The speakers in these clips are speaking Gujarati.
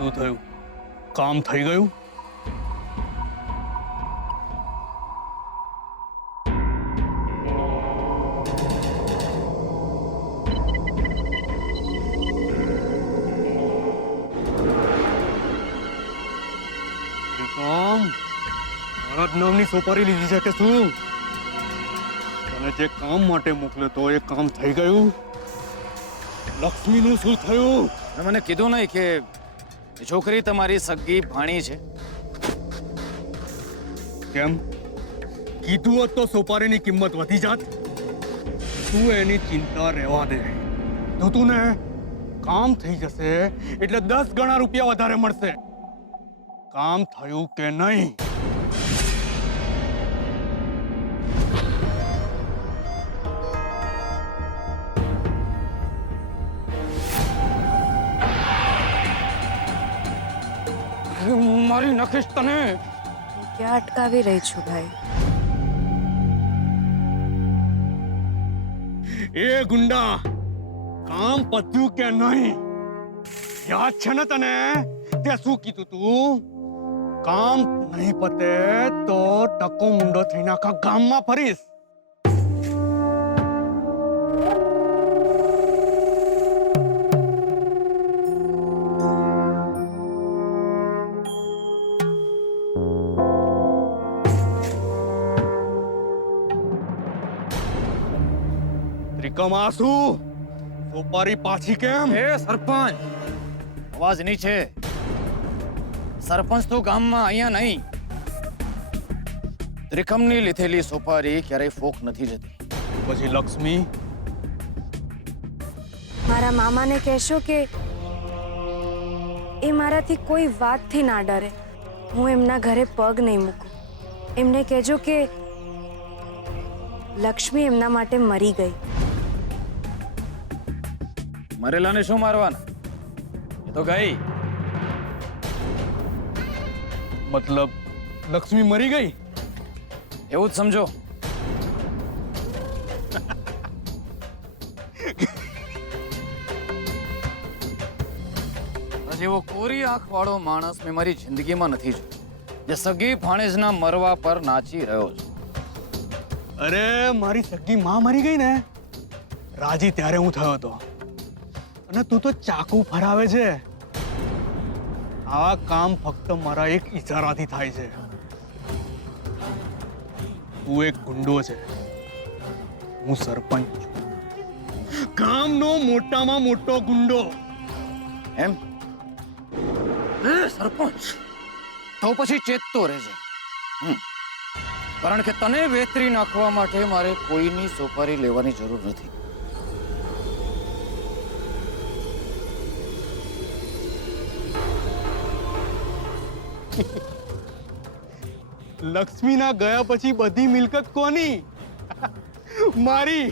શું થયું? કામ થઈ ગયું? નામની સોપારી લીધી છે કે શું? તને જે કામ માટે મોકલ્યો તો એ કામ થઈ ગયું? લક્ષ્મીનું શું થયું? મને કીધું નહીં કે એ છોકરી તમારી સગી ભાણી છે? કેમ? કીધું હોત તો સોપારીની કિંમત વધી જાત. તું એની ચિંતા રહેવા દે. તો તું ને કામ થઈ જશે એટલે 10 ગણા રૂપિયા વધારે મળશે. કામ થયું કે નહીં? મારી નાખીશ તને. ક્યાં અટકાવી રહી છું ભાઈ? એ ગુંડા, કામ પત્યું કે નહીં? યાદ છે ને તને તે શું કીધું તું? કામ નહીં પતે તો ટકો મુંડો થઈને આખા ગામમાં ફરીશ. ત્રિકમ સોપારી પાછી કેમ? એ સરપંચ, અવાજ નીચે. સરપંચ તો ગામમાં અહીંયા નહીં. ત્રિકમની લીધેલી સોપારી ક્યારેય ફોક નથી જતી. પછી લક્ષ્મી? મારા મામાને કહેશો કે એ મારાથી કોઈ વાતથી ના ડરે. હું એમના ઘરે પગ નહીં મૂકું. એમને કહેજો કે લક્ષ્મી એમના માટે મરી ગઈ. મરેલાને શું મારવાના? એ તો ગઈ. મતલબ લક્ષ્મી મરી ગઈ? એવું જ સમજો. જેવો કોરી આંખ વાળો માણસ મેં મારી જિંદગીમાં નથી જોયો, જે સગી ભાણેજના મરવા પર નાચી રહ્યો છે. અરે મારી સગી માં મરી ગઈ ને, રાજી ત્યારે હું થયો હતો, અને તું તો ચાકુ ફરાવે છે. આ કામ ફક્ત મારા એક ઈશારાથી થાય છે. તું એક ગુંડો છે, હું સરપંચ છું. ગામનો મોટામાં મોટો ગુંડો. એમ? સરપંચ તો પછી ચેતતો રહેજે. કારણ કે તને વેતરી નાખવા માટે મારે કોઈની સોપારી લેવાની જરૂર નથી. લક્ષ્મીના ગયા પછી બધી મિલકત કોની? મારી.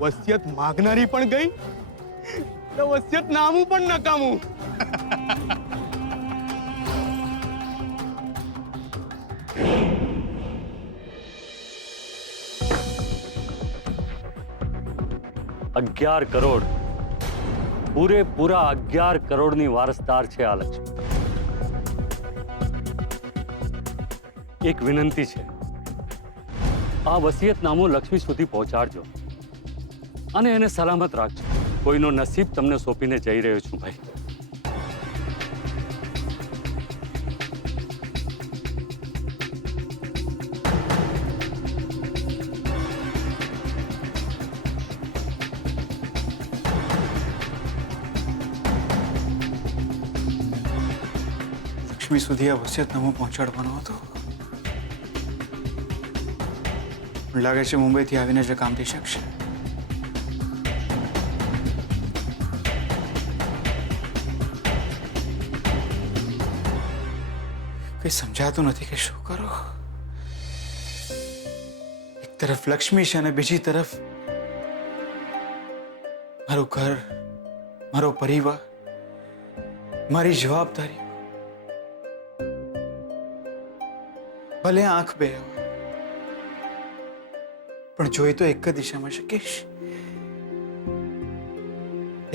વસિયત માગનારી પણ ગઈ, વસિયત નામું પણ નકામું. $11 કરોડ, પૂરેપૂરા 11 કરોડની વારસદાર છે આ લક્ષ્મી. એક વિનંતી છે, આ વસિયતનામું લક્ષ્મી સુધી પહોંચાડજો અને એને સલામત રાખજો. કોઈનો નસીબ તમને સોંપીને જઈ રહ્યો છું ભાઈ. લક્ષ્મી સુધી આ વસિયતનામું પહોંચાડવાનો હતો. લાગે છે મુંબઈથી આવીને જ કામ થઈ શકશે. કઈ સમજાતું નથી કે શું કરું. એક તરફ લક્ષ્મી છે અને બીજી તરફ મારું ઘર, મારો પરિવાર, મારી જવાબદારી. ભલે આંખ બે હોય પણ જોઈ તો એક જ દિશામાં શકીશ.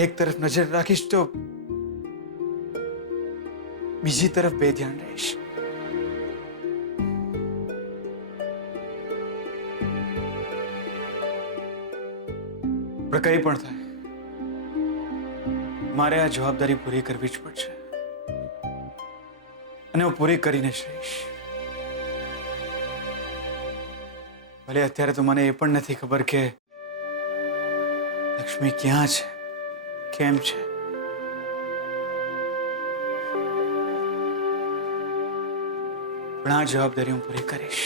એક તરફ નજર રાખીશ તો બીજી તરફ બેધ્યાન રહીશ. પણ કંઈ પણ થાય, મારે આ જવાબદારી પૂરી કરવી જ પડશે અને હું પૂરી કરીને જ રહીશ. ભલે અત્યારે તો મને એ પણ નથી ખબર કે લક્ષ્મી ક્યાં છે, કેમ છે. પણ આ જવાબદારી હું પૂરી કરીશ.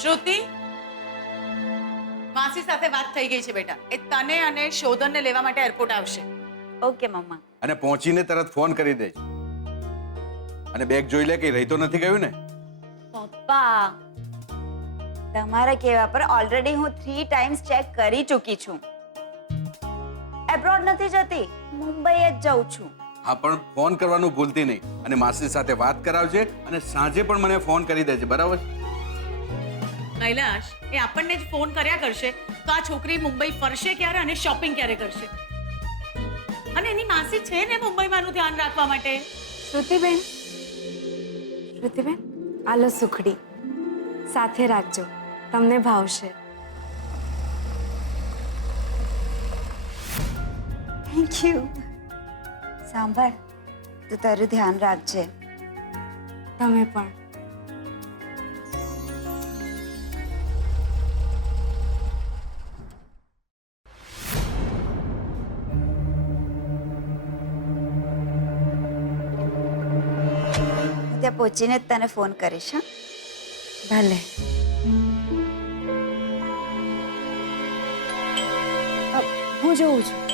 શ્રુતિ, માસી સાથે વાત થઈ ગઈ છે બેટા. એ તને અને શોધનને લેવા માટે એરપોર્ટ આવશે. ઓકે મમ્મા. અને પહોંચીને તરત ફોન કરી દેજો. અને બેગ જોઈ લે કે રહી તો નથી ગયું ને. પપ્પા, તમારા કહેવા પર ઓલરેડી હું 3 ટાઈમ્સ ચેક કરી ચૂકી છું. એબ્રોડ નથી જતી, મુંબઈ જ જાઉં છું. હા, પણ ફોન કરવાનું ભૂલતી નહીં. અને માસી સાથે વાત કરાવજે અને સાંજે પણ મને ફોન કરી દેજે, બરાબર? કૈલાશ, એ આપણને જ ફોન કર્યા કરશે તો આ છોકરી મુંબઈ ફરશે ક્યારે અને શોપિંગ ક્યારે કરશે? અને એની માસી છે ને મુંબઈમાં નું ધ્યાન રાખવા માટે. શ્રુતિબેન, આલો સુખડી સાથે રાખજો, તમને ભાવશે. Thank you. સાંભળ, તું તારું ધ્યાન રાખજે. તમે પણ. હું ત્યાં પહોંચીને જ તને ફોન કરીશ. હા, ભલે. હું જોઉં છું.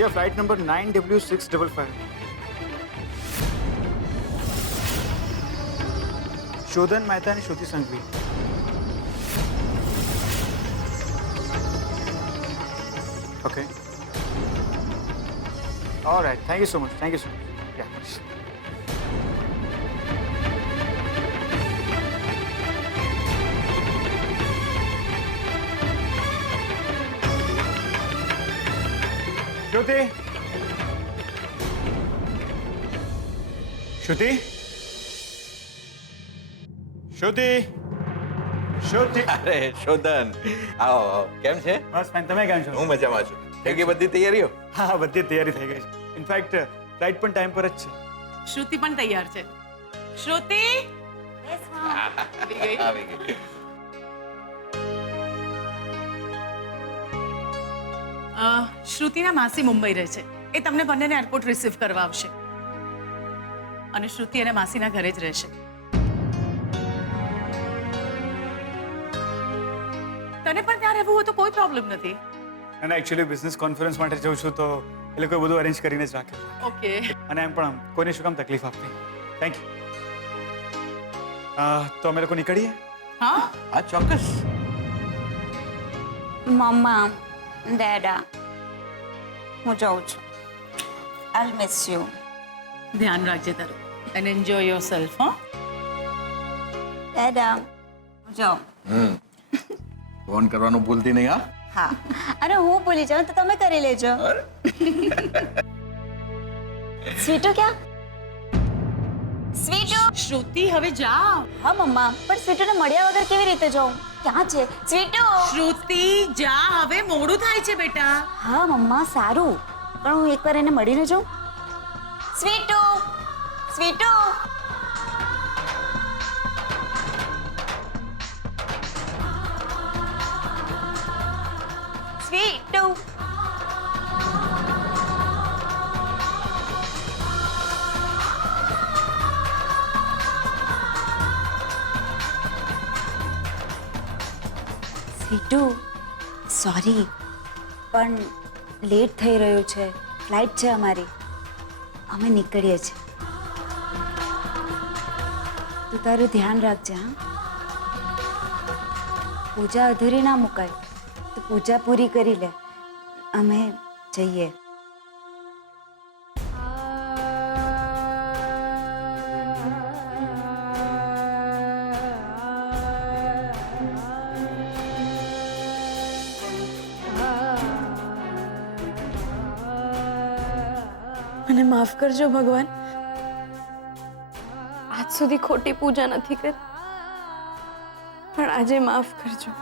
Yeah, flight number 9W655. શોધન Mehta અને શ્રુતિ Sanghvi. Okay. All right. Thank you so much. Thank you so much. Yeah. Shruti? Shruti? Shruti? Shruti? અરે શોધન, આવો આવો. કેમ છે? બસ ફાઇન. તમે કેમ છો? હું મજામાં છું. થઈ ગઈ બધી તૈયારીઓ? હા, બધી તૈયારી થઈ ગઈ છે. ઇનફેક્ટ ફ્લાઇટ પણ ટાઈમ પર જ છે. શ્રુતિ પણ તૈયાર છે. શ્રુતિ આવી ગઈ. આવી ગઈ. શ્રુતિના માસી મુંબઈ રહે છે. એ તમને બંનેને એરપોર્ટ રિસીવ કરવા આવશે અને શ્રુતિ અને માસીના ઘરે જ રહેશે. તને પણ ત્યાં રહેવું હોય તો કોઈ પ્રોબ્લેમ નથી. અને એકચ્યુઅલી બિઝનેસ કોન્ફરન્સ માટે જઉં છું તો એ લોકોએ બધું અરેન્જ કરીને જ રાખ્યું. ઓકે. અને એમ પણ કોઈને શું કામ તકલીફ આપવી. Thank you. તો અમે લોકો નીકળીએ. હા, હા, ચોક્કસ. મમ્મા, ડેડા, હું જાઉં છું. I miss you. ધ્યાન રાખજે તારું અને એન્જોય યોરસેલ્ફ. હો, ડેડા, હું જાઉં. ફોન કરવાનું ભૂલતી નહીં. હા, હા, અને હું ભૂલી જાઉં તો તમે કરી લેજો. સ્વીટુ ક્યાં? સ્વીટુ! શ્રુતિ હવે જા. હા મમ્મા, પણ સ્વીટુને મળ્યા વગર કેવી રીતે જાઉં? ક્યાં છે સ્વીટુ? શ્રુતિ જા, હવે મોડું થાય છે બેટા. હા મમ્મા, સારું, પણ હું એકવાર એને મળીને જાઉં. સ્વીટુ! સ્વીટુ! સ્વીટુ. સ્વીટુ, સોરી, પણ લેટ થઈ રહ્યું છે. ફ્લાઇટ છે અમારી. અમે નીકળીએ છીએ. તું તારું ધ્યાન રાખજે. હા, પૂજા અધૂરી ના મુકાય. તો પૂજા પૂરી કરી લે. અમે જઈએ. મને માફ કરજો ભગવાન. આજ સુધી ખોટી પૂજા નથી કરી, પણ આજે માફ કરજો.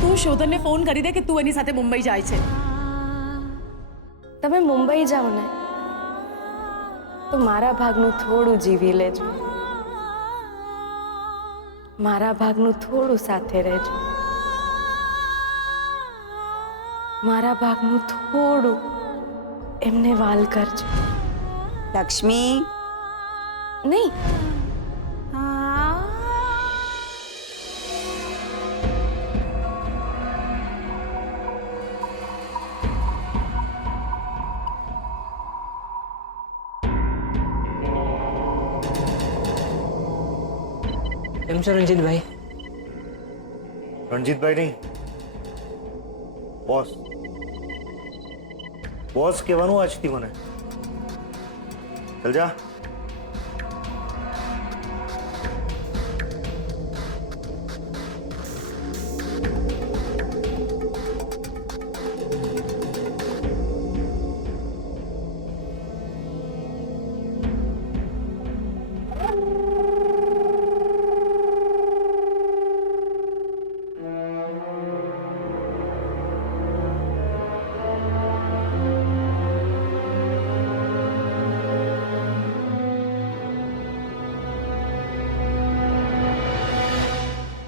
તું શોધનને ફોન કરી દે કે તું એની સાથે મુંબઈ જાય છે. તમે મુંબઈ જાઓ ને તો મારા ભાગનું થોડું જીવી લેજો. મારા ભાગનું થોડું સાથે રહેજો. મારા ભાગનું થોડું એમને વાલ કરજો. લક્ષ્મી, નહીં, કેમ છો રણજીતભાઈ? રણજીતભાઈ નહીં, બોસ. બોસ કહેવાનું આજથી મને. ચલ જા.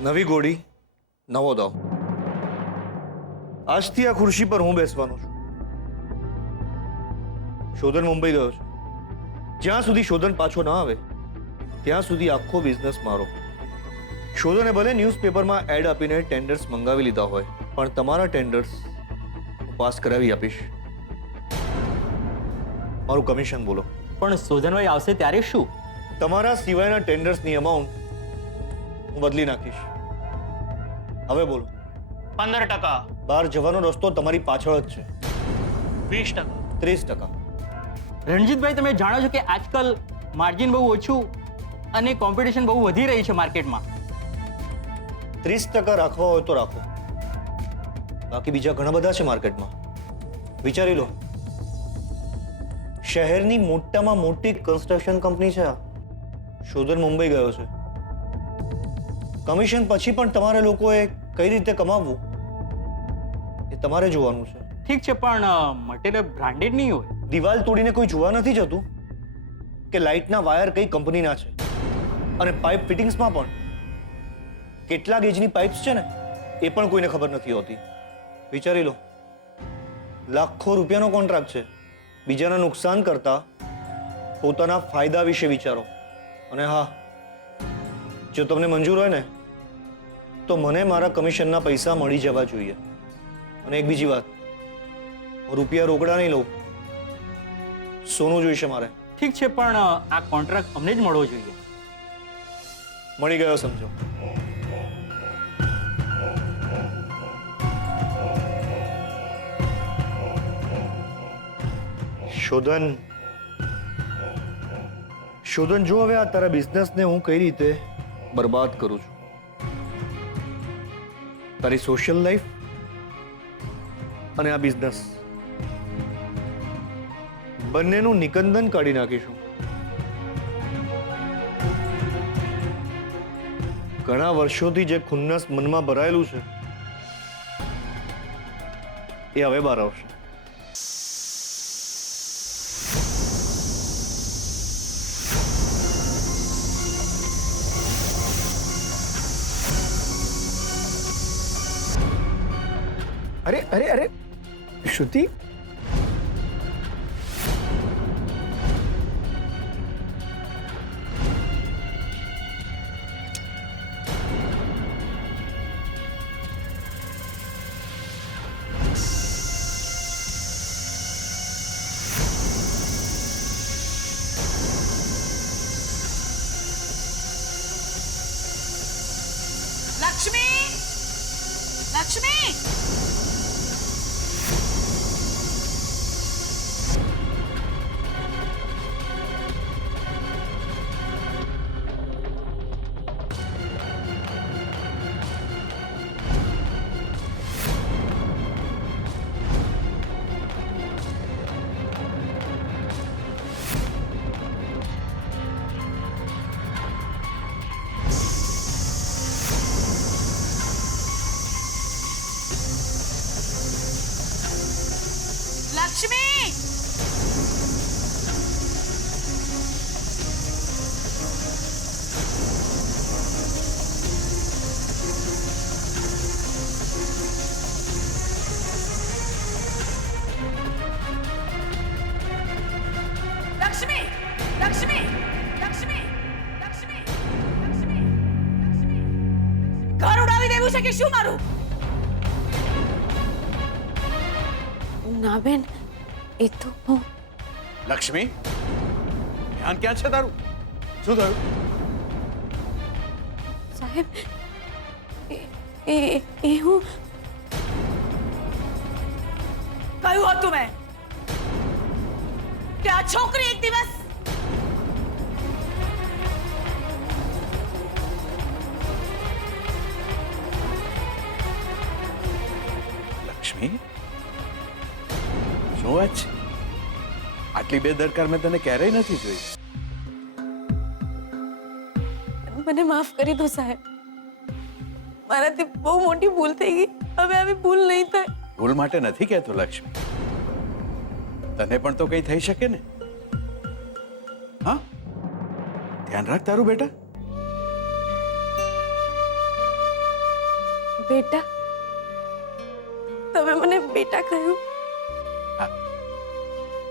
નવી ગોળી, નવો દાવ. આજથી આ ખુરશી પર હું બેસવાનો છું. શોધન મુંબઈ ગયો છે. જ્યાં સુધી શોધન પાછો ના આવે ત્યાં સુધી આખો બિઝનેસ મારો. શોધને ભલે ન્યૂઝપેપરમાં એડ આપીને ટેન્ડર્સ મંગાવી લીધા હોય, પણ તમારા ટેન્ડર્સ પાસ કરાવી આપીશ. મારું કમિશન બોલો. પણ શોધનભાઈ આવશે ત્યારે શું? તમારા સિવાયના ટેન્ડર્સની અમાઉન્ટ હું બદલી નાખીશ. હવે બોલો. 15%. બહાર જવાનો રસ્તો તમારી પાછળ જ છે. 20%. 30%. રણજીતભાઈ, તમે જાણો છો કે આજકાલ માર્જિન બહુ ઓછું અને કોમ્પિટિશન બહુ વધી રહી છે માર્કેટમાં. 30% રાખવા હોય તો રાખો. બાકી બીજા ઘણા બધા છે માર્કેટમાં. વિચારી લો. શહેરની મોટામાં મોટી કન્સ્ટ્રક્શન કંપની છે આ. શોધન મુંબઈ ગયો છે. કમિશન પછી પણ તમારે લોકોએ કઈ રીતે કમાવવું એ તમારે જોવાનું છે. ઠીક છે, પણ મટીરિયલ બ્રાન્ડેડ નહીં હોય. દિવાલ તોડીને કોઈ જોવા નથી જતું કે લાઇટના વાયર કઈ કંપનીના છે. અને પાઇપ ફિટિંગ્સમાં પણ કેટલા ગેજની પાઇપ્સ છે ને એ પણ કોઈને ખબર નથી હોતી. વિચારી લો, લાખો રૂપિયાનો કોન્ટ્રાક્ટ છે. બીજાના નુકસાન કરતા પોતાના ફાયદા વિશે વિચારો. અને હા, જો તમને મંજૂર હોય ને તો મને મારા કમિશનના પૈસા મળી જવા જોઈએ. અને એક બીજી વાત, રૂપિયા રોકડા નહીં લઉં, સોનું જોઈશે મારે. ઠીક છે, પણ આ કોન્ટ્રાક્ટ અમને જ મળવો જોઈએ. મળી ગયો સમજો. શોધન જો હવે આ તારા બિઝનેસને હું કઈ રીતે બરબાદ કરું છું, તારી સોશિયલ લાઈફ અને આ બિઝનેસ બંનેનું નિકંદન કાઢી નાખીશું. ઘણા વર્ષોથી જે ખુન્નસ મનમાં ભરાયેલું છે એ હવે બહાર આવશે. અરે અરે અરે શ્રુતિ, લક્ષ્મી, લક્ષ્મી, લક્ષ્મી, લક્ષ્મી, લક્ષ્મી, લક્ષ્મી, લક્ષ્મી, લક્ષ્મી, ઘર ઉડાવી દેવું છે કે શું મારું? ના બેન, એ તો હું લક્ષ્મી, ધ્યાન ક્યાં છે તારું? શું થયું? સાહેબ, એ હું કહ્યું હતું મેં કે આ છોકરી એક દિવસ લક્ષ્મી, શું વાત છે? આટલી બેદરકાર મેં તને ક્યારેય નથી જોઈ. મને માફ કરી દો સાહેબ, મારાથી બહુ મોટી ભૂલ થઈ ગઈ. હવે આવી ભૂલ નહીં થાય. ભૂલ માટે નથી કહેતો લક્ષ્મી, તને પણ તો કંઈ થઈ શકે ને. હા, ધ્યાન રાખ તારું બેટા. બેટા, તમે મને બેટા કહ્યું? હા,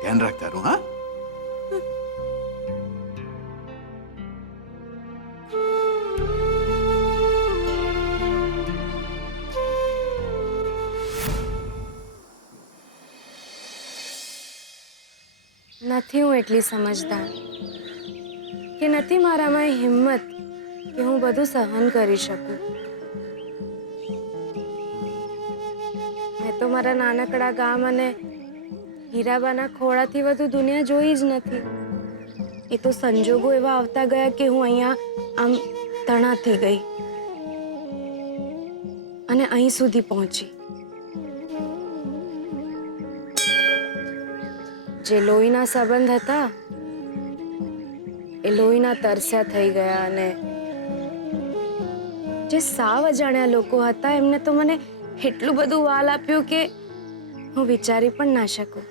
ધ્યાન રાખ તારું. હા, નથી હું એટલી સમજદાર કે નથી મારામાં એ હિંમત કે હું બધું સહન કરી શકું. મેં તો મારા નાનકડા ગામ અને હીરાબાના ખોળાથી વધુ દુનિયા જોઈ જ નથી. એ તો સંજોગો એવા આવતા ગયા કે હું અહીંયા આમ તણાતી ગઈ અને અહીં સુધી પહોંચી. જે લોહીના સંબંધ હતા એ લોહીના તરસ્યા થઈ ગયા અને જે સાવ અજાણ્યા લોકો હતા એમને તો મને એટલું બધું વાલ આપ્યું કે હું વિચારી પણ ના શકું.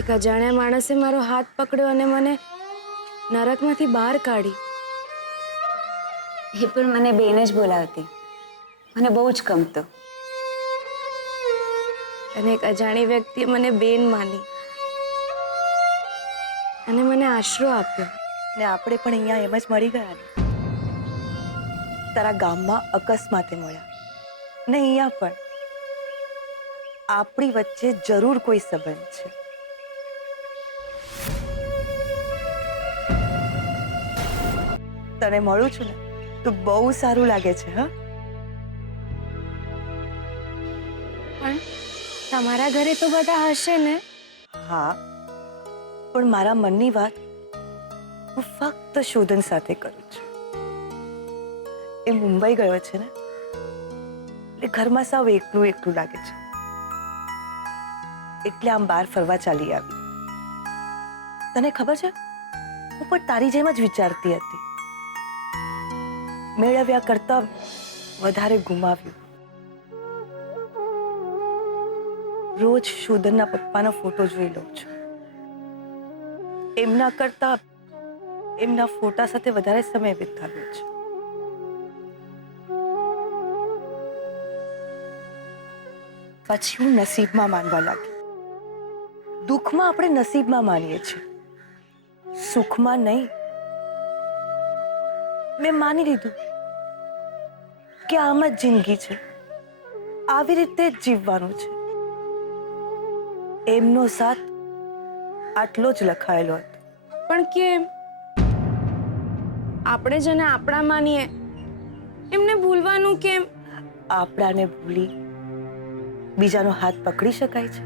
એક અજાણ્યા માણસે મારો હાથ પકડ્યો અને મને નરકમાંથી બહાર કાઢી. એ પણ મને બેન જ બોલાવતી, મને બહુ જ ગમતો. અને એક અજાણી વ્યક્તિએ મને બેન માની અને મને આશરો આપ્યો. ને આપણે પણ અહીંયા એમ જ મળી ગયા ને. તારા ગામમાં અકસ્માતે મળ્યા ને અહીંયા પણ આપણી વચ્ચે જરૂર કોઈ સંબંધ છે. તને મળું છું ને તો બહુ સારું લાગે છે. હા, પણ તમારા ઘરે તો બધા હશે ને? હા, પણ મારા મનની વાત હું ફક્ત શોધન સાથે કરું છું. એ મુંબઈ ગયો છે ને, એટલે ઘરમાં સાવ એકલું એકલું લાગે છે. એટલે આમ બહાર ફરવા ચાલી આવી. તને ખબર છે, હું પણ તારી જેમ જ વિચારતી હતી. મેળવ્યા કરતા વધારે ગુમાવ્યું. રોજ શોધનના પપ્પાનો ફોટો જોઈ લઉં છું. એમના કરતા એમના ફોટા સાથે વધારે સમય વિતાવ્યો છે. પછી હું નસીબમાં માનવા લાગી. દુઃખમાં આપણે નસીબમાં માનીએ છીએ, સુખમાં નહીં. મેં માની લીધું કે આમ જ જિંદગી છે, આવી રીતે જ જીવવાનું છે. એમનો સાથ આટલો જ લખાયેલો હતો. પણ કેમ? આપણે જેને આપણા માનીએ એમને ભૂલવાનું કેમ? આપણાને ભૂલી બીજાનો હાથ પકડી શકાય છે?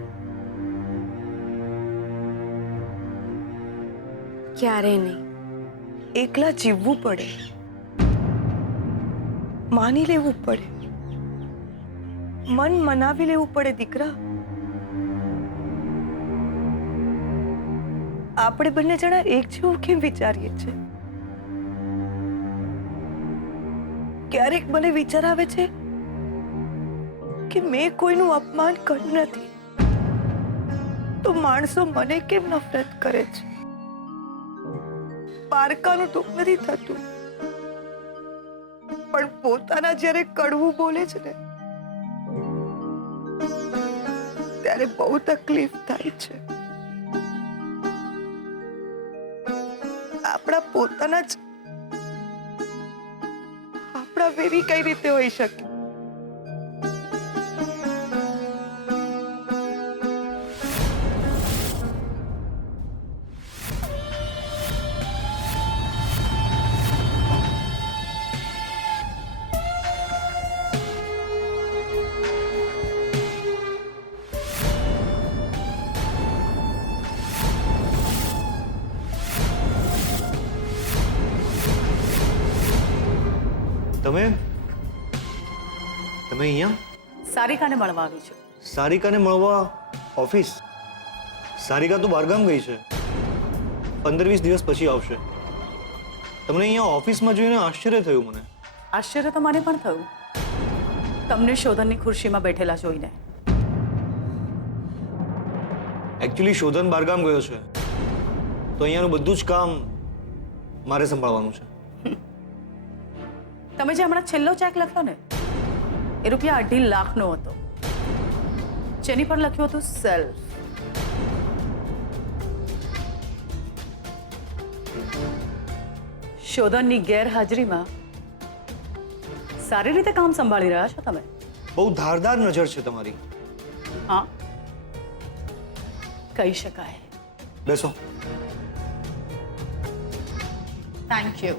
ક્યારે નહીં. એકલા જીવવું પડે, માની લેવું પડે, મન મનાવી લેવું પડે. દીકરા, આપણે બંને જણા એક જેવું કેમ વિચારીએ છીએ? ક્યારેક મને વિચાર આવે છે કે મેં કોઈનું અપમાન કર્યું નથી, તો માણસો મને કેમ નફરત કરે છે? પારકાનું દુઃખ નથી થતું, પણ પોતાના જ્યારે કડવું બોલે છે ને, ત્યારે બહુ તકલીફ થાય છે. આપણા પોતાના જ આપણા વેરી કઈ રીતે હોઈ શકે? તમે અહીંયા સારિકાને મળવા આવી છું. સારિકાને મળવા ઓફિસ? સારિકા તો બહારગામ ગઈ છે, 15-20 દિવસ પછી આવશે. તમને અહીંયા ઓફિસમાં જોઈને આશ્ચર્ય થયું મને. આશ્ચર્ય તો મને પણ થયું તમને શોધનની ખુરશીમાં બેઠેલા જોઈને. એકચ્યુઅલી શોધન બહારગામ ગયો છે, તો અહીંયાનું બધું જ કામ મારે સંભાળવાનું છે. તમે જે હમણાં છેલ્લો ચેક લખ્યો ને, એ રૂપિયા 2.5 લાખનો હતો, જેની પર લખ્યું હતું સેલ્ફ. શોધનની ગેરહાજરીમાં સારી રીતે કામ સંભાળી રહ્યા છો તમે. બહુ ધારદાર નજર છે તમારી. હા, કહી શકાય. બેસો. Thank you.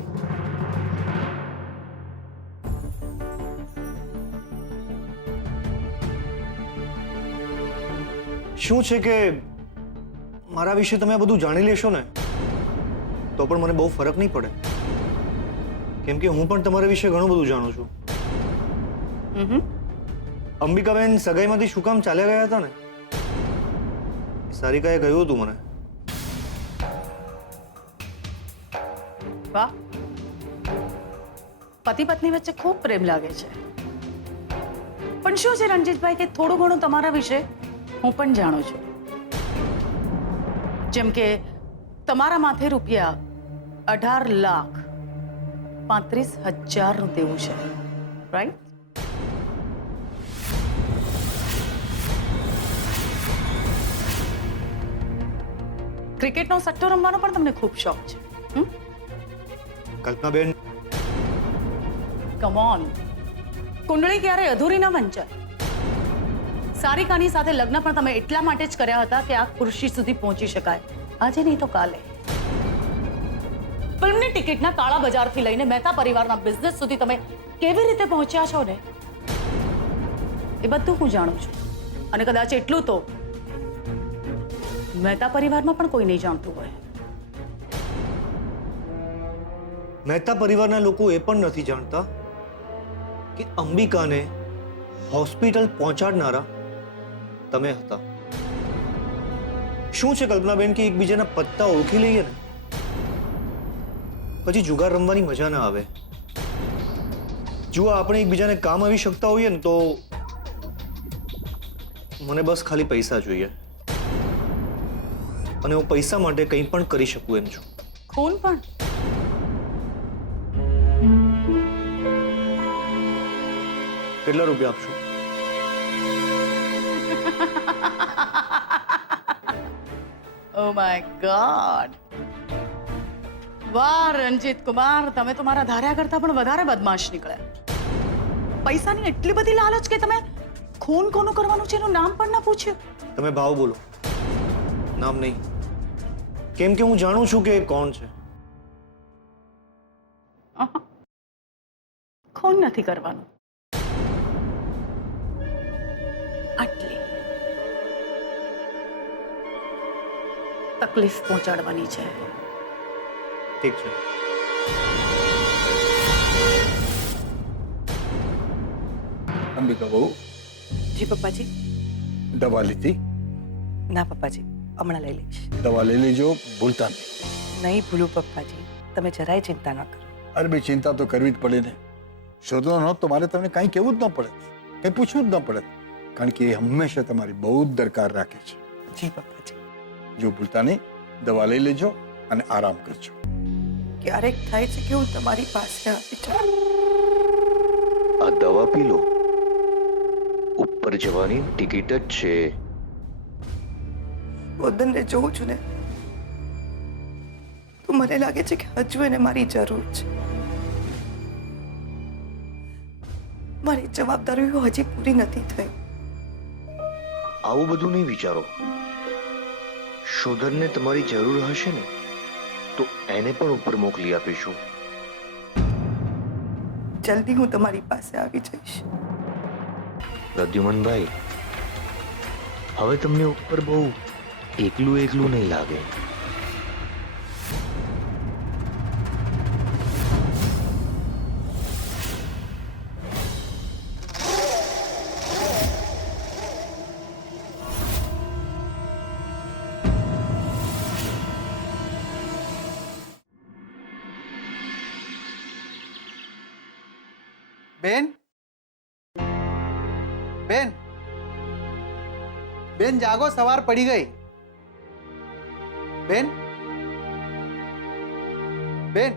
શું છે કે મારા વિશે તમે આ બધું જાણી લેશો ને, તો પણ મને બહુ ફરક નહીં પડે, કેમ કે હું પણ તમારા વિશે ઘણું બધું જાણું છું. અંબિકાબેન સગાઈમાંથી શું કામ ચાલ્યા ગયા હતા ને, સારિકાએ કહ્યું હતું મને. વાહ, પતિ પત્ની વચ્ચે ખૂબ પ્રેમ લાગે છે. પણ શું છે રણજીતભાઈ કે થોડું ઘણું તમારા વિશે હું પણ જાણું છું. જેમ કે તમારા માથે રૂપિયા 18,35,000 નું દેવું છે, રાઈટ? ક્રિકેટનો સટ્ટો રમવાનો પણ તમને ખૂબ શોખ છે. કલ્પનાબેન, કમ ઓન, કુંડળી ક્યારે અધૂરી ના વંચાય. સારિકાની સાથે લગ્ન પણ તમે એટલા માટે જ કર્યા હતા કે આ ખુરશી સુધી પહોંચી શકાય, આજે નહીં તો કાલે. ફિલ્મની ટિકિટના કાળા બજારથી લઈને મહેતા પરિવારના બિઝનેસ સુધી તમે કેવી રીતે પહોંચ્યા છો ને એ બધું હું જાણું છું. અને કદાચ એટલું તો મહેતા પરિવારમાં પણ કોઈ નહીં જાણતું હોય. મહેતા પરિવારના લોકો એ પણ નથી જાણતા કે અંબિકાને હોસ્પિટલ પહોંચાડનારા તમે હતા. શું છે કલ્પનાબેન કે એકબીજાના પત્તા ઓળખી લઈએ ને પછી જુગાર રમવાની મજા ના આવે. જો આપણે એકબીજાને કામ આવી શકતા હોઈએ ને તો મને બસ ખાલી પૈસા જોઈએ અને હું પૈસા માટે કંઈ પણ કરી શકું એમ છું. ખૂન પણ કેટલા રૂપિયા આપશો? ઓ માય ગોડ, વાહ રણજીત કુમાર, તમે તો મારા ધાર્યા કરતા પણ વધારે બદમાશ નીકળ્યા. પૈસાની એટલી બધી લાલચ કે તમે ખૂન કોનું કરવાનું છે એનું નામ પણ ના પૂછ્યું. તમે ભાવ બોલો, નામ નહીં. કેમ કે હું જાણું છું કે એ કોણ છે. ખૂન નથી કરવાનું. આટલી તકલીફ પહોંચાડવાની છે. ઠીક છે. અંબિકા બહુ જી પપ્પાજી. દવા લીધી? ના પપ્પાજી, હમણાં લઈ લઈશ. દવા લઈ લેજો, ભૂલતા નહીં. નહીં ભૂલું પપ્પાજી, તમે જરાય ચિંતા ન કરો. અરે ભાઈ, ચિંતા તો કરવી જ પડે ને. શોધો ન તો મારે તમને કાંઈ કહેવું જ ન પડે, કંઈ પૂછવું જ ન પડે, કારણ કે એ હંમેશા તમારી બહુ જ દરકાર રાખે છે. જી પપ્પાજી. જો ભૂલતા નહીં, દવા લઈ લેજો અને આરામ કરજો. ક્યારેક થાય છે કે હું તમારી પાસે આવી જાઉં. આ દવા પી લો, ઉપર જવાની ટિકિટ જ છે. વદનને જોઉં છું ને તો મને લાગે છે કે હજુ એને મારી જરૂર છે. મારી જવાબદારીઓ હજી પૂરી નથી થઈ. આવું બધું નહીં વિચારો. શોધનને તમારી જરૂર હશે ને તો એને પણ ઉપર મોકલી આપીશું. જલ્દી હું તમારી પાસે આવી જઈશ. પ્રદ્યુમનભાઈ, હવે તમને ઉપર બહુ એકલું એકલું નહીં લાગે. બેન, બેન, બેન જાગો, સવાર પડી ગઈ. બેન, બેન,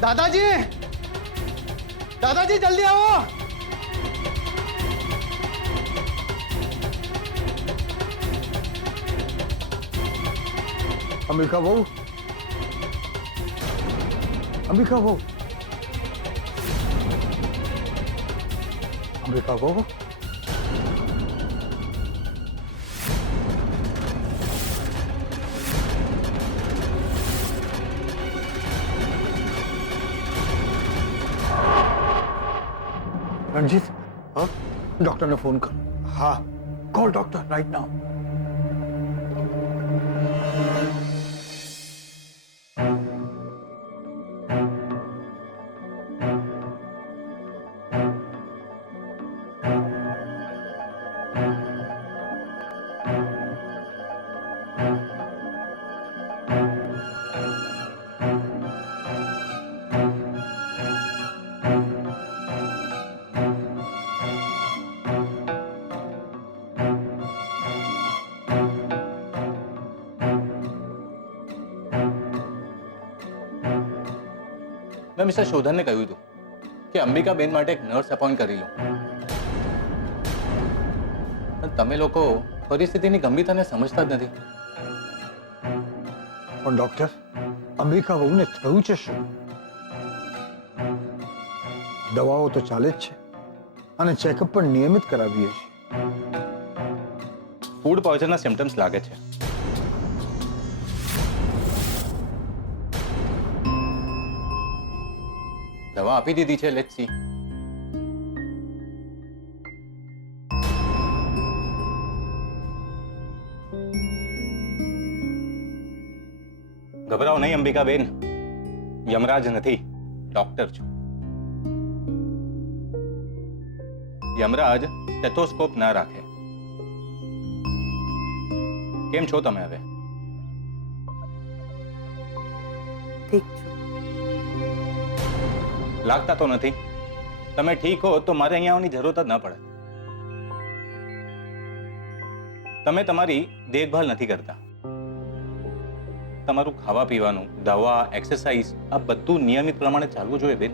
દાદાજી, દાદાજી જલ્દી આવો. અંબિકા બહુ, અંબિકા બહુ, અંબિકા બહુ. રણજીત, હા, ડોક્ટરને ફોન કર. હા. Call doctor right now. મેં મિસ્ટર શોધનને કહ્યું હતું કે અંબિકાબેન માટે એક નર્સ અપોઇન્ટ કરી લો. પણ તમે લોકો પરિસ્થિતિની ગંભીરતાને સમજતા જ નથી. પણ ડોક્ટર, અંબિકા બહુને થયું છે શું? દવાઓ તો ચાલે જ છે, અને ચેકઅપ પણ નિયમિત કરાવીએ છીએ. ફૂડ પોઈઝનના સિમ્ટમ્સ લાગે છે. દવા આપી દીધી છે, લેટ્સ સી. ગભરાઓ નહીં અંબિકાબેન, યમરાજ નથી, ડોક્ટર છું. યમરાજ સ્ટેથોસ્કોપ ના રાખે. કેમ છો તમે હવે? ઠીક છું. લાગતા તો નથી. તમે ઠીક હો તો મારે અહીંયા આવવાની જરૂરત જ ન પડે. તમે તમારી દેખભાલ નથી કરતા. તમારું ખાવા પીવાનું, દવા, એક્સરસાઇઝ આ બધું નિયમિત પ્રમાણે ચાલવું જોઈએ બેન.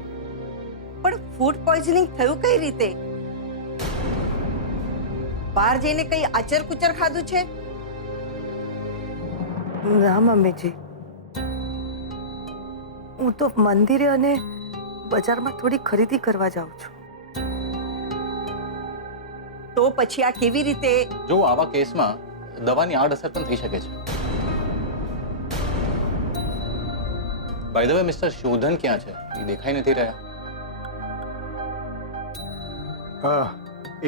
પણ ફૂડ પોઈઝનિંગ થયું કઈ રીતે? બહાર જઈને કઈ આચર કુચર ખાધું છે? ના મમ્મીજી, હું તો મંદિરે અને બજારમાં થોડી ખરીદી કરવા જાઉં છું. તો પછી આ કેવી રીતે? જો આવા કેસમાં દવાની આડઅસર પણ થઈ શકે છે. બાય ધ વે મિસ્ટર શોધન ક્યાં છે? એ દેખાઈ નથી રહ્યા.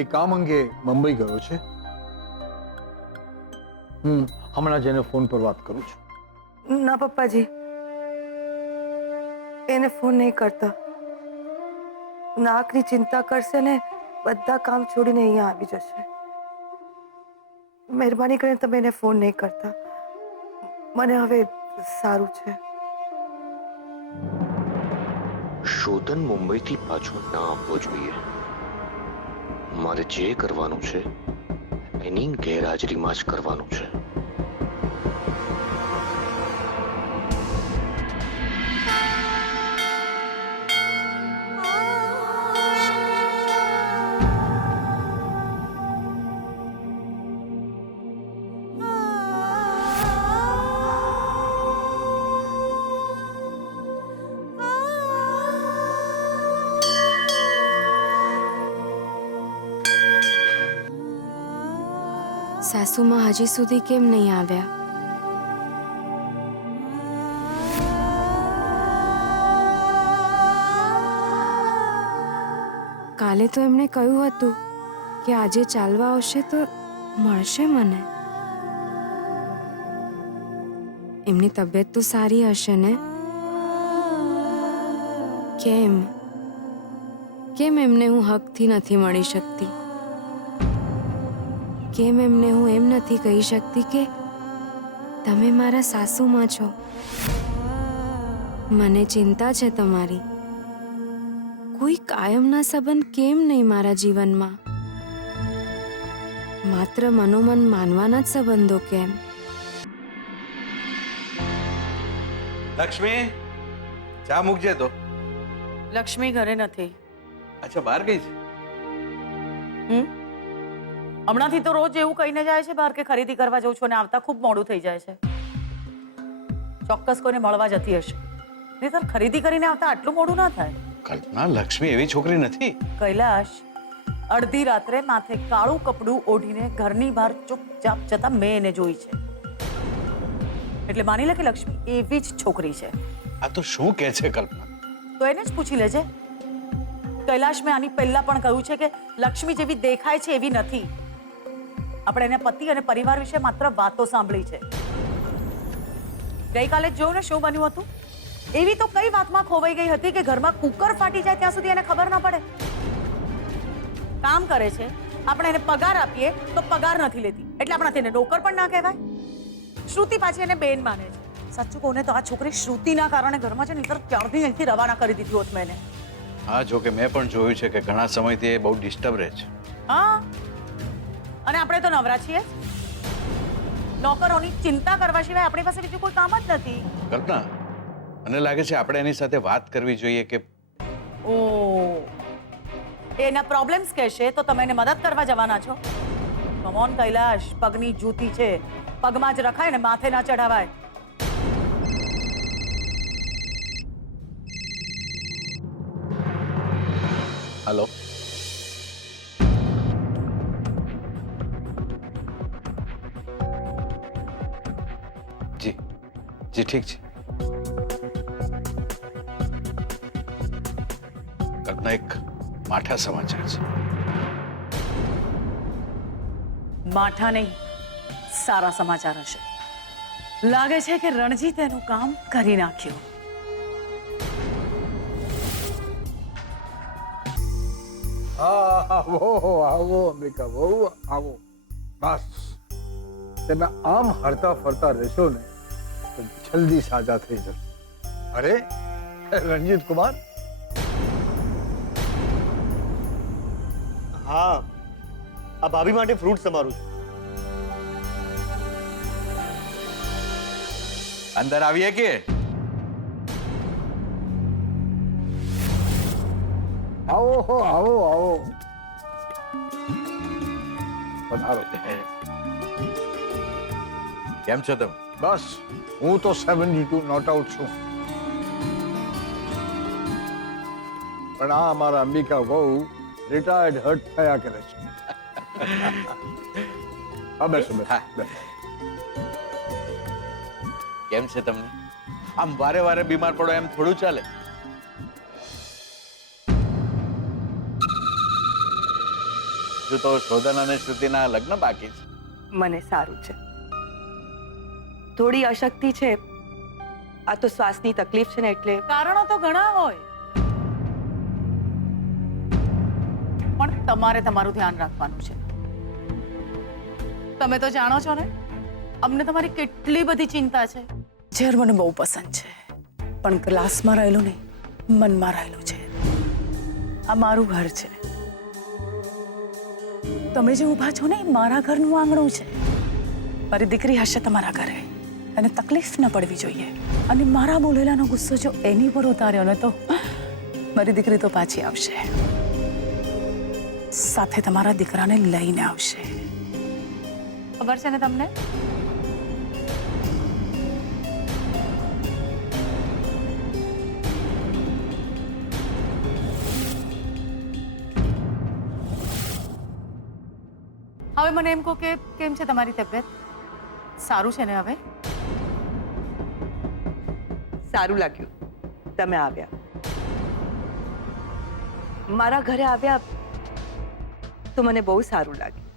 એ કામ અંગે મુંબઈ ગયો છે. હું હમણાં જ એને ફોન પર વાત કરું છું. ના પપ્પાજી, એને ફોન નહીં કરતા. નાકની ચિંતા કરશે ને બધા કામ છોડીને અહીંયા આવી જશે. મહેરબાની કરીને તમે એને ફોન નહીં કરતા. મને હવે સારું છે. શોધન મુંબઈથી પાછું ના આવવો જોઈએ. મારે જે કરવાનું છે એની ગેરહાજરીમાં જ કરવાનું છે. સાસુમાં હજી સુધી કેમ નહીં આવ્યા? કાલે તો એમણે કહ્યું હતું કે આજે ચાલવા આવશે તો મળશે મને. એમની તબિયત તો સારી હશે ને? કેમ કેમ એમને હું હકથી નથી મળી શકતી? કેમ એમને હું એમ નથી કહી શકતી કે તમે મારા સાસુમાં છો? મને ચિંતા છે તમારી. કોઈ કાયમના સંબંધ કેમ નહીં મારા જીવનમાં? માત્ર મનોમન માનવાના જ સંબંધો કેમ? લક્ષ્મી, ચા મૂકજે તો. લક્ષ્મી ઘરે નથી. અચ્છા, બહાર ગઈ છે? હમણાંથી તો રોજ એવું કહીને જાય છે બહાર કે ખરીદી કરવા જઉં છું અને આવતા ખૂબ મોડું થઈ જાય છે. ચોક્કસ કોઈને મળવા જતી હશે. નહીંતર ખરીદી કરીને આવતા આટલું મોડું ના થાય. કલ્પના, લક્ષ્મી એવી છોકરી નથી. કૈલાશ, અડધી રાત્રે માથે કાળું કપડું ઓઢીને ઘરની બહાર ચૂપચાપ જતા મેં એને જોઈ છે. એટલે માની લે કે લક્ષ્મી એવી જ છોકરી છે. આ તો શું કહે છે કલ્પના? તો એને જ પૂછી લેજે. કૈલાશ, મેં આની પહેલા પણ કહ્યું છે કે લક્ષ્મી જેવી દેખાય છે એવી નથી. આપણે એને પતિ અને પરિવાર વિશે માત્ર વાતો સાંભળી છે. ગઈકાલે જ જોયું ને શું બન્યું હતું. એવી તો કઈ વાતમાં ખોવાઈ ગઈ હતી કે ઘરમાં કુકર ફાટી જાય ત્યાં સુધી એને ખબર ના પડે. કામ કરે છે, આપણે એને પગાર આપીએ તો પગાર નથી લેતી, એટલે આપણાથી એને નોકર પણ ના કહેવાય. શ્રુતિ પાછી એને બેન માને છે. સાચું કહું ને તો આ છોકરી શ્રુતિના કારણે ઘરમાં છે ને ક્યારથી અહીંથી રવાના કરી દીધી હોત મેં એને. હા, જો કે મેં પણ જોયું છે કે ઘણા સમયથી એ બહુ ડિસ્ટર્બ રહે છે. હા, અને આપણે તો નવરા છીએ. નોકરોની ચિંતા કરવા સિવાય આપણી પાસે બીજું કોઈ કામ જ નથી. કલ્પના, મને લાગે છે આપણે એની સાથે વાત કરવી જોઈએ કે ઓ એના પ્રોબ્લેમ્સ કહેશે તો તમે એને મદદ કરવા જવાના છો? કમ ઓન કૈલાશ, પગની જૂતી છે, પગમાં જ રખાય ને માથે ના ચઢાવાય. હલો, જી ઠીક છે. કલ્પના, એક માઠા સમાચાર છે. માઠા નહીં, સારા સમાચાર હશે. લાગે છે કે રણજીત એનું કામ કરી નાખ્યું. આવો અંબિકા બહુ આવો. બસ તમે આમ હરતા ફરતા રહેશો ને તો જલ્દી સાજા થઈ જશે. અરે રણજીત કુમાર. હા, આ ભાભી માટે ફ્રૂટ સમારું છું. અંદર આવીએ કે? આવો આવો આવો. પધારો. કેમ છો તમે? બસ હું તો 72 નોટ આઉટ છું. પણ આ અમારા અંબિકા બહુ રિટાયર્ડ હર્ટ થયા કરે છે. હા બેસો બેસો. કેમ છે તમને? આમ વારે વારે બીમાર પડો એમ થોડું ચાલે. જો તો શોધન અને શ્રુતિના લગ્ન બાકી છે. મને સારું છે. થોડી અશક્તિ છે. આ તો શ્વાસની તકલીફ છે ને એટલે. કારણો તો ઘણા હોય, પણ તમારે તમારું ધ્યાન રાખવાનું છે. તમે તો જાણો છો ને, અમને તમારી કેટલી બધી ચિંતા છે. ઝેર મને બહુ પસંદ છે, પણ ગ્લાસમાં રહેલું નહીં, મનમાં રહેલું છે. આ મારું ઘર છે. તમે જે ઊભા છો ને એ મારા ઘરનું આંગણું છે. મારી દીકરી હશે તમારા ઘરે, એને તકલીફ ન પડવી જોઈએ. અને મારા બોલેલાનો ગુસ્સો જો એની પર ઉતાર્યો ને તો મારી દીકરી તો પાછી આવશે, સાથે તમારા દીકરાને લઈને આવશે. ખબર છે ને તમને? હવે મને એમ કહો કે કેમ છે તમારી તબિયત? સારું છે ને હવે? સારું લાગ્યું તમે આવ્યા. મારા ઘરે આવ્યા તો મને બહુ સારું લાગ્યું.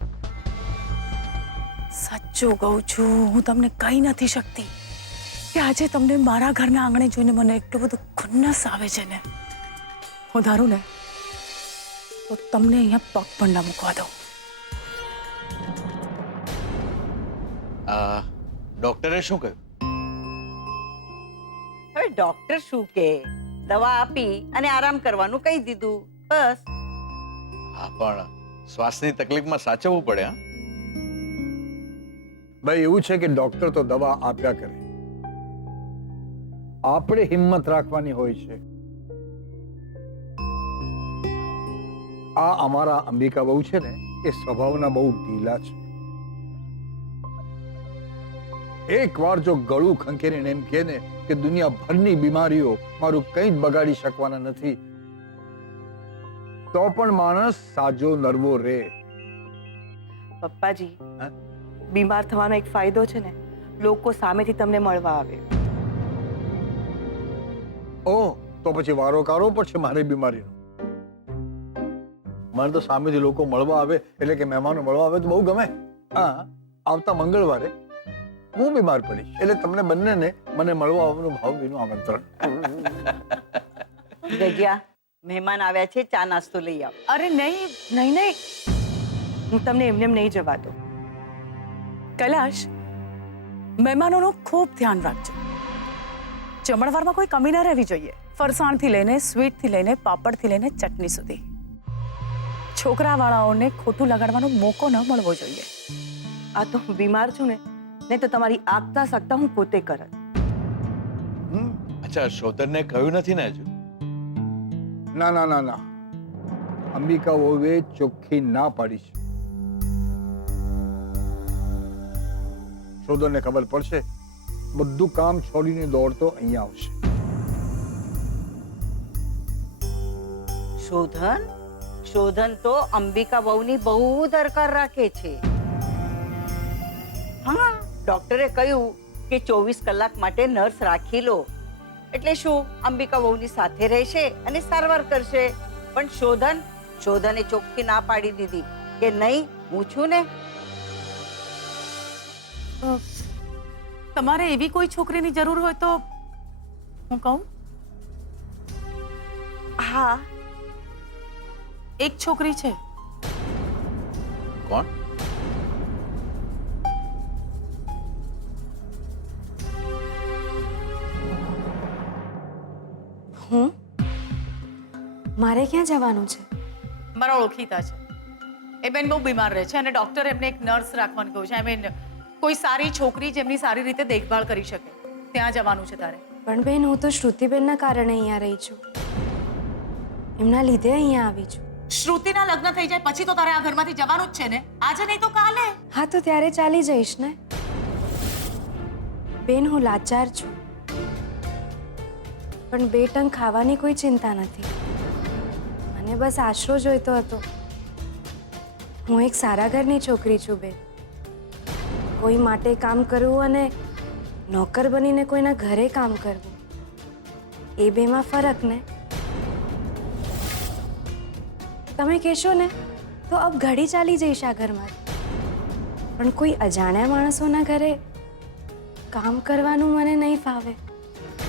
સાચું કહું છું, હું તમને કહી નથી શકતી કે આજે તમને મારા ઘરના આંગણે જોઈને મને એટલું બધું ખુન્નસ આવે છે ને. હું ધારું ને તો તમને અહીંયા પગ પણ ના મૂકવા દઉં. ડોક્ટરે શું કહ્યું? હવે ડોક્ટર શું કે, દવા આપી અને આરામ કરવાનું કહી દીધું, બસ. હા, પણ શ્વાસની તકલીફમાં સાચવવું પડે. હા ભાઈ, એવું છે કે ડોક્ટર તો દવા આપ્યા કરે, આપણે હિંમત રાખવાની હોય છે. આ અમારા અંબિકા બહુ છે ને એ સ્વભાવના બહુ ઢીલા છે. એક વાર જો ગળું ખંખેરીને એમ કહે ને કે દુનિયાભરની બીમારીઓ મારું કંઈ જ બગાડી શકવાના નથી, તો પણ માણસ સાજો નરવો રહે. પપ્પાજી, બીમાર થવાનો એક ફાયદો છે ને, લોકો સામેથી તમને મળવા આવે. ઓહ, તો પછી વારો કાઢવો પડશે મારી બીમારીનો. મને તો સામેથી લોકો મળવા આવે એટલે કે મહેમાનો મળવા આવે તો બહુ ગમે. હા, આવતા મંગળવારે હું બીમાર પડીશ એટલે તમને બંનેને મને મળવા આવવાનું ભાવભીનું આમંત્રણ. ગજ્યા, મહેમાન આવ્યા છે, ચા નાસ્તો લઈ આવ. અરે નહીં નહીં નહીં, હું તમને એમને નહીં જવા દઉં. કૈલાશ, મહેમાનોનું ખૂબ ધ્યાન રાખજો. જમણવારમાં કોઈ કમી ન રહેવી જોઈએ. ફરસાણથી લઈને સ્વીટથી લઈને પાપડથી લઈને ચટણી સુધી. છોકરાવાળાઓને ખોટું લગાડવાનો મોકો ન મળવો જોઈએ. આ તો હું બીમાર છું ને, નહીં તો તમારી આગતા સગતા હું પોતે કરત. અચ્છા, શોધનને કહ્યું નથી ને હજુ? ના ના ના ના, અંબિકા વહુએ ચોખ્ખી ના પાડી છે. શોધનને ખબર પડશે, બધું કામ છોડીને દોડતો અહીંયા આવશે. શોધન તો અંબિકા બહુની બહુ દરકાર રાખે છે. હા, ડોક્ટરે કહ્યું કે 24 કલાક માટે નર્સ રાખી લો. એટલે શું, અંબિકા વહુની સાથે રહેશે અને સારવાર કરશે. પણ શોધને ચોખ્ખી ના પાડી દીધી કે નહીં, હું છું ને. તમારે એવી કોઈ છોકરીની જરૂર હોય તો હું કહું? હા, એક છોકરી છે. કોણ? હું? મારે ક્યાં જવાનું છે? મારા ઓળખીતા છે. એ બેન બહુ બીમાર રહે છે અને ડોક્ટર એમને એક નર્સ રાખવાનું કહ્યું છે. આઈ મીન કોઈ સારી છોકરી જેમની સારી રીતે દેખભાળ કરી શકે, ત્યાં જવાનું છે તારે. પણ બેન, હું તો શ્રુતિબેનના કારણે અહીંયા રહી છું. એમના લીધે અહીંયા આવી છું. શ્રુતિના લગ્ન થઈ જાય પછી તો તારે આ ઘરમાંથી જવાનું જ છે ને? આજે નહીં તો કાલે. હા, તો ત્યારે ચાલી જઈશ ને. બેન, હું લાચાર છું, પણ 2 ટંક ખાવાની કોઈ ચિંતા નથી. મને બસ આશરો જોઈતો હતો. હું એક સારા ઘરની છોકરી છું બેન. કોઈ માટે કામ કરવું અને નોકર બનીને કોઈના ઘરે કામ કરવું, એ બેમાં ફરક ને. તમે કહેશો ને તો અબ ઘડી ચાલી જઈશ આ ઘરમાંથી, પણ કોઈ અજાણ્યા માણસોના ઘરે કામ કરવાનું મને નહીં ફાવે.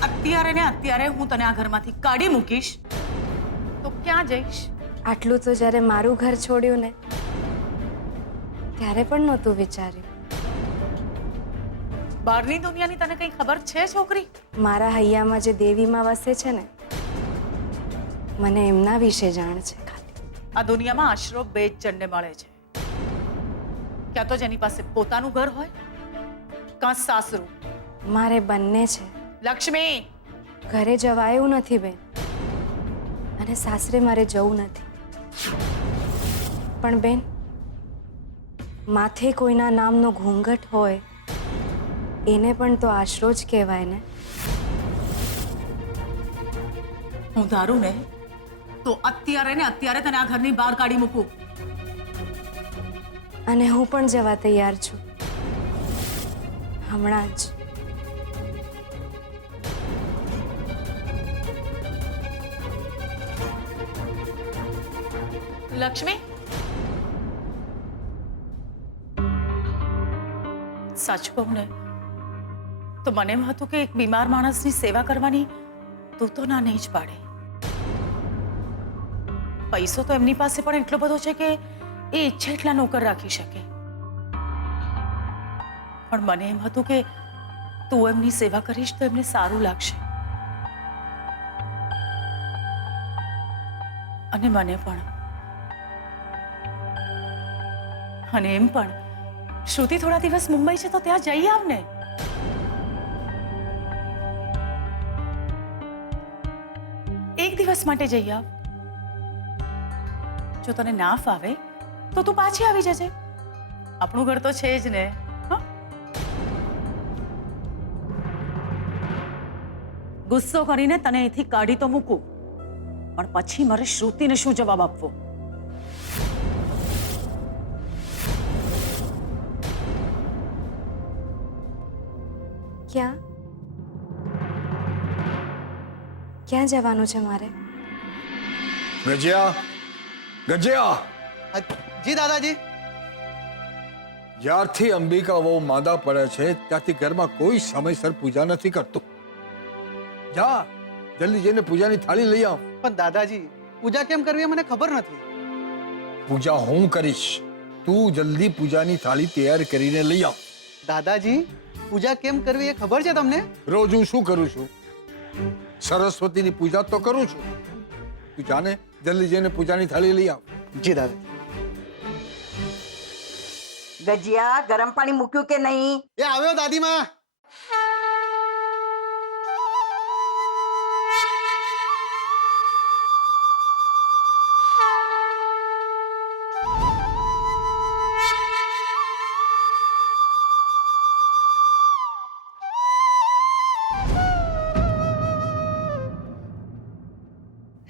અત્યારે ને અત્યારે હું તને આ ઘરમાંથી કાઢી મૂકીશ તો ક્યાં જઈશ? આટલું તો જ્યારે મારું ઘર છોડ્યું ને ત્યારે પણ નહોતું વિચાર્યું. બહારની દુનિયાની તને કંઈ ખબર છે છોકરી? મારા હૈયામાં જે દેવીમાં વસે છે ને, મને એમના વિશે જાણ છે. આ દુનિયામાં આશરો 2 જ જણને મળે છે. ક્યાં તો જેની પાસે પોતાનું ઘર હોય, કાં સાસરું. મારે બંને છે. લક્ષ્મી, ઘરે જવાયું નથી બેન, અને સાસરે મારે જવું નથી. પણ બેન, માથે કોઈના નામનો ઘૂંઘટ હોય એને પણ તો આશરો જ કહેવાય ને. હું ધારું ને તો અત્યારે ને અત્યારે તને આ ઘરની બહાર કાઢી મૂકું. અને હું પણ જવા તૈયાર છું, હમણાં જ. લક્ષ્મી, સાચું કહું ને તો મને એમ હતું કે એક બીમાર માણસની સેવા કરવાની તું તો ના નહીં જ પાડે. પૈસો તો એમની પાસે પણ એટલો બધો છે કે એ ઈચ્છે એટલા નોકર રાખી શકે. પણ મને એમ હતું કે તું એમની સેવા કરીશ તો એમને સારું લાગશે, અને મને પણ. અને એમ પણ શ્રુતિ થોડા દિવસ મુંબઈ છે તો ત્યાં જઈ આવ ને. એક દિવસ માટે જઈ આવ. જો તને ના ફાવે તો તું પાછી આવી જજે. આપણું ઘર તો છે જ ને. ગુસ્સો કરીને તને અહીંથી કાઢી તો મૂકું, પણ પછી મારે શ્રુતિને શું જવાબ આપવો? ક્યાં જવાનું છે મારે? ગજિયા, ગજિયા. જી દાદાજી. જ્યારથી અંબિકા બહુ માંદા પડે છે ત્યારથી ઘરમાં કોઈ સમયસર પૂજા નથી કરતું. જા જલ્દી જઈને પૂજાની થાળી લઈ આવ. પણ દાદાજી, પૂજા કેમ કરવી એ મને ખબર નથી. પૂજા હું કરીશ, તું જલ્દી પૂજાની થાળી તૈયાર કરીને લઈ આવ. દાદાજી, પૂજા કેમ કરવી એ ખબર છે તમને? રોજ હું શું કરું છું? સરસ્વતીની પૂજા તો કરું છું. તું જાને જલ્દી જઈને પૂજાની થાળી લઈ આવ. જી દાદા. ગજિયા, ગરમ પાણી મૂક્યું કે નહીં? એ આવ્યો દાદીમાં.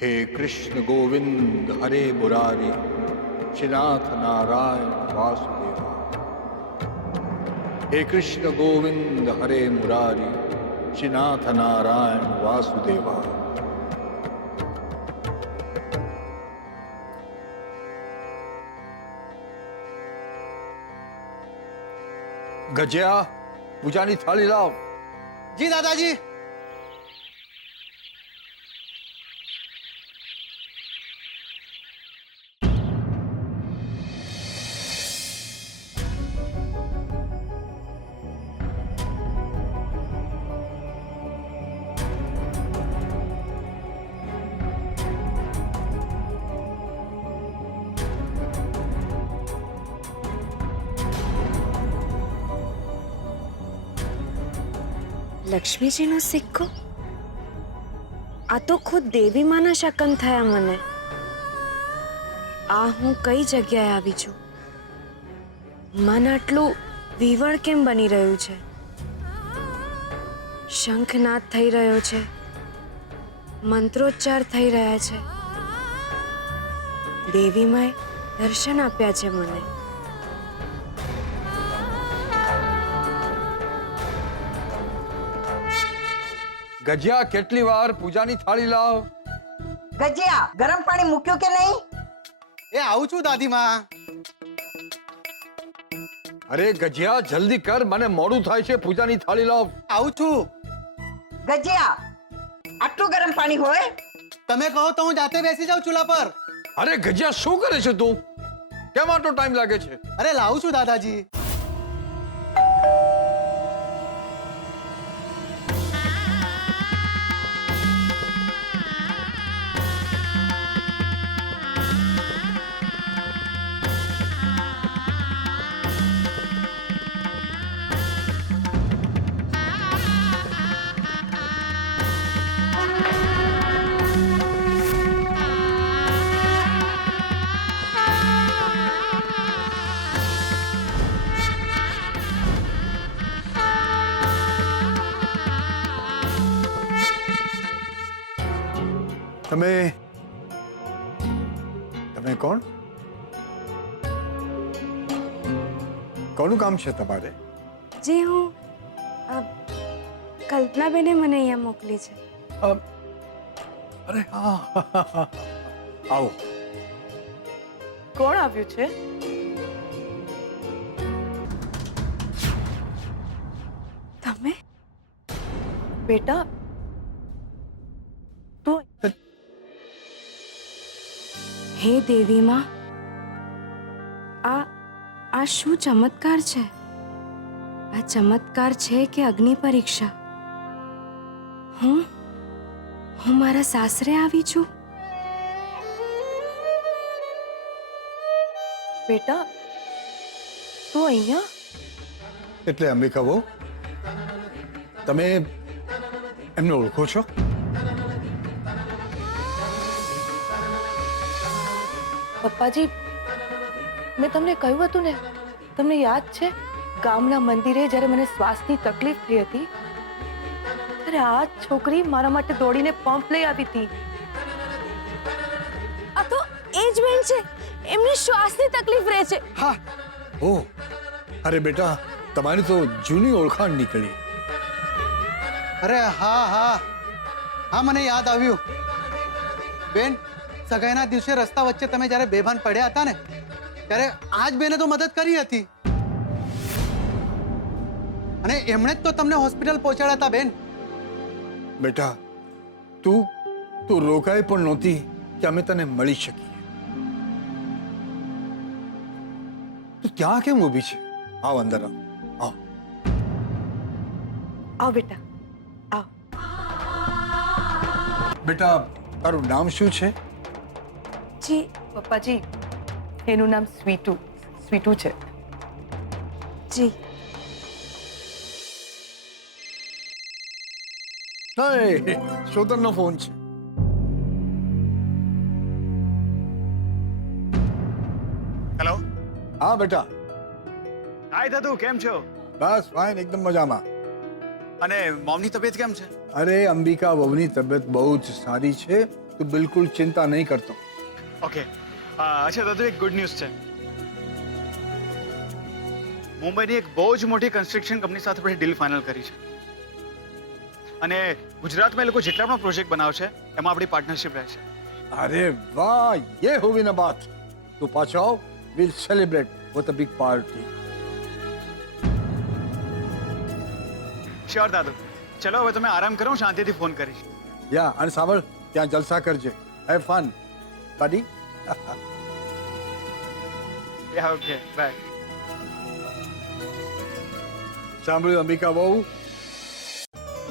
हे कृष्ण गोविंद हरे मुरारी श्रीनाथ नारायण वासुदेवा. હે કૃષ્ણ ગોવિંદ હરે મુરારી, શ્રીનાથ નારાયણ વાસુદેવા. ગજ્યા, પૂજાની થાળી લાવ. જી દાદાજી. લક્ષ્મીજીનો સિક્કો? આ તો ખુદ દેવી માના શકન થયા મને. આ હું કઈ જગ્યાએ આવી છું? મન આટલું વિવળ કેમ બની રહ્યું છે? શંખનાદ થઈ રહ્યો છે, મંત્રોચ્ચાર થઈ રહ્યા છે. દેવી માએ દર્શન આપ્યા છે મને. ગજ્યા, કેટલી વાર? પૂજાની થાળી લાવ. ગજિયા, ગરમ પાણી મૂક્યું કે નહીં? એ આવું છું દાદીમાં. અરે ગજ્યા, જલ્દી કર, મને મોડું થાય છે. પૂજાની થાળી લાવ. આવું છું. ગજિયા, આટલું ગરમ પાણી હોય? તમે કહો તો હું જાતે બેસી જાઉં ચૂલા પર. અરે ગજ્યા, શું કરે છે તું? કેમ આટલો ટાઈમ લાગે છે? અરે લાવું છું દાદાજી. તમે કોણ? કોનું કામ છે તમારે? જી, હું કલ્પનાબેને મને અહીંયા મોકલી છે. અરે હા, આવો. કોણ આવ્યું છે? તમે? બેટા, તું હે દેવી માં, આ શું ચમત્કાર છે? આ ચમત્કાર છે કે અગ્નિ પરીક્ષા? હું મારા સાસરે આવી છું? બેટા, તું અહીંયા? એટલે અંબિકા બહુ, તમે એમને ઓળખો છો? પપ્પાજી, મેં તમને કહ્યું હતું ને, તમને યાદ છે ગામના મંદિરે જ્યારે મને શ્વાસની તકલીફ થઈ હતી ત્યારે આ છોકરી મારા માટે દોડીને પંપ લઈ આવી હતી. આ તો એ જ બેન છે, એમને શ્વાસની તકલીફ રહે છે. હા. ઓ, અરે બેટા, તમારી તો જૂની ઓળખાણ નીકળી. અરે હા હા હા, મને યાદ આવ્યું. બેન, સગાઈના દિવસે રસ્તા વચ્ચે તમે જ્યારે બેભાન પડ્યા હતા ને, ત્યારે આજ બેને તો મદદ કરી હતી. અને એમણે જ તો તમને હોસ્પિટલ પહોંચાડ્યા હતા બેન. બેટા, તું રોકાઈ પણ નહોતી કે અમે તને મળી શકીએ. તું ત્યાં કેમ ઊભી છે? આવ અંદર આવ. આવ બેટા, આવ. બેટા, તારું નામ શું છે? જી પપ્પાજી, એનું નામ સ્વીટુ છે. જી. શોધનનો ફોન છે. હેલો. હા બેટા. હાય દાદુ, કેમ છો? બસ ફાઇન, એકદમ મજામાં. અને મોમની તબિયત કેમ છે? અરે અંબિકા બહુની તબિયત બહુ જ સારી છે. તું બિલકુલ ચિંતા નહીં કરતો. ઓકે. અચ્છા દાદુ, એક ગુડ ન્યૂઝ છે. મુંબઈની એક બહુ જ મોટી કન્સ્ટ્રક્શન કંપની સાથે પછી ડીલ ફાઇનલ કરી છે અને ગુજરાતમાં એ લોકો જેટલા પણ પ્રોજેક્ટ બનાવશે એમાં આપણી પાર્ટનરશિપ રહેશે. अरे वाह, ये हुई ना बात. तू पाछो आओ, we'll celebrate with a big party. Sure દાદુ. ચલો હવે તમે આરામ કરો, હું શાંતિથી ફોન કરીશ. યા, અને સાંભળ, ત્યાં જલસા કરજે. હેવ ફન, બડી. યા, ઓકે, બાય. સાંભળ્યું અંબિકા બહુ,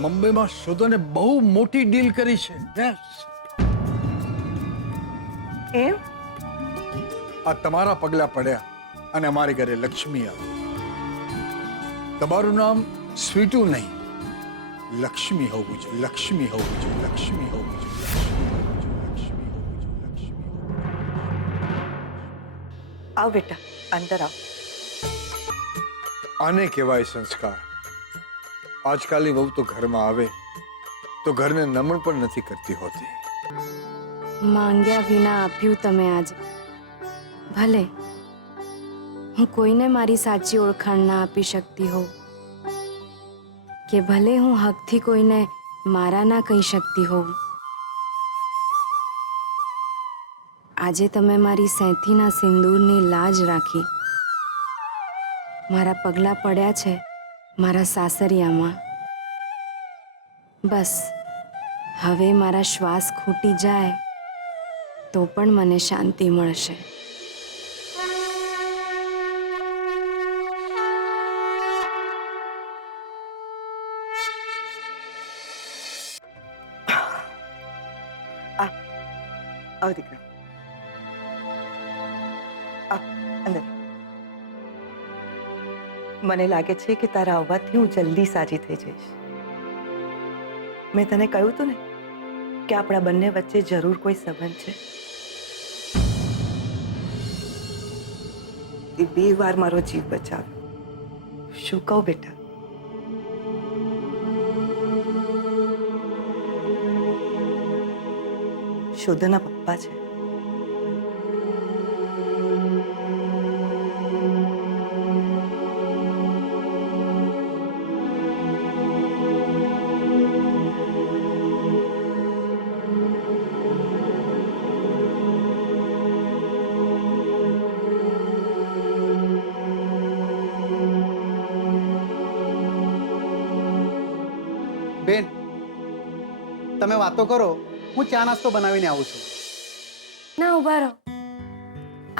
મુંબઈમાં શોધને બહુ મોટી ડીલ કરી છે. યસ. એમ? આ તમારા પગલા પડ્યા અને અમારી ઘરે લક્ષ્મી આવી. તમારું નામ સ્વીટુ નહીં, લક્ષ્મી હોવું જોઈએ. લક્ષ્મી હોવું જોઈએ. લક્ષ્મી હોવું જોઈએ. આવ બેટા, અંદર આવ. આને કહેવાય સંસ્કાર. આજકાલની વહુ તો ઘરમાં આવે તો ઘરને નમણ પણ નથી કરતી હોતી. માંગ્યા વિના આપ્યું તમે આજે. ભલે હું કોઈને મારી સાચી ઓળખાણ ના આપી શકતી હોઉં, કે ભલે હું હકથી કોઈને મારા ના કહી શકતી હોઉં, આજે તમે મારી સેંથીના સિંદૂરની લાજ રાખી. મારા પગલાં પડ્યા છે મારા સાસરિયામાં. બસ હવે મારા શ્વાસ ખૂટી જાય તો પણ મને શાંતિ મળશે. આવ દીકરા, અંદર. મને લાગે છે કે તારા આવવાથી હું જલ્દી સાજી થઈ જઈશ. મેં તને કહ્યું હતું ને કે આપણા બંને વચ્ચે જરૂર કોઈ સંબંધ છે. તે 2 વાર મારો જીવ બચાવ્યો. શું કહું બેટા? શોધના પપ્પા છે. બેન, તમે વાતો કરો, હું ચા નાસ્તો બનાવીને આવું છું. ના, ઊભા રહો.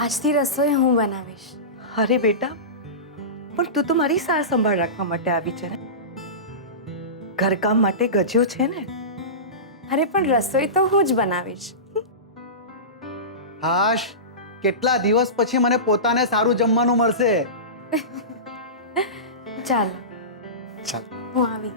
આજથી રસોઈ હું બનાવીશ. અરે બેટા, પણ તું તો મારી સાર સંભાળ રાખવા માટે આવી છે ને. ઘરકામ માટે ગજ્યો છે ને. અરે પણ રસોઈ તો હું જ બનાવીશ. હાશ, કેટલા દિવસ પછી મને પોતાને સારું જમવાનું મળશે. ચાલો, ચાલ. હું આવી.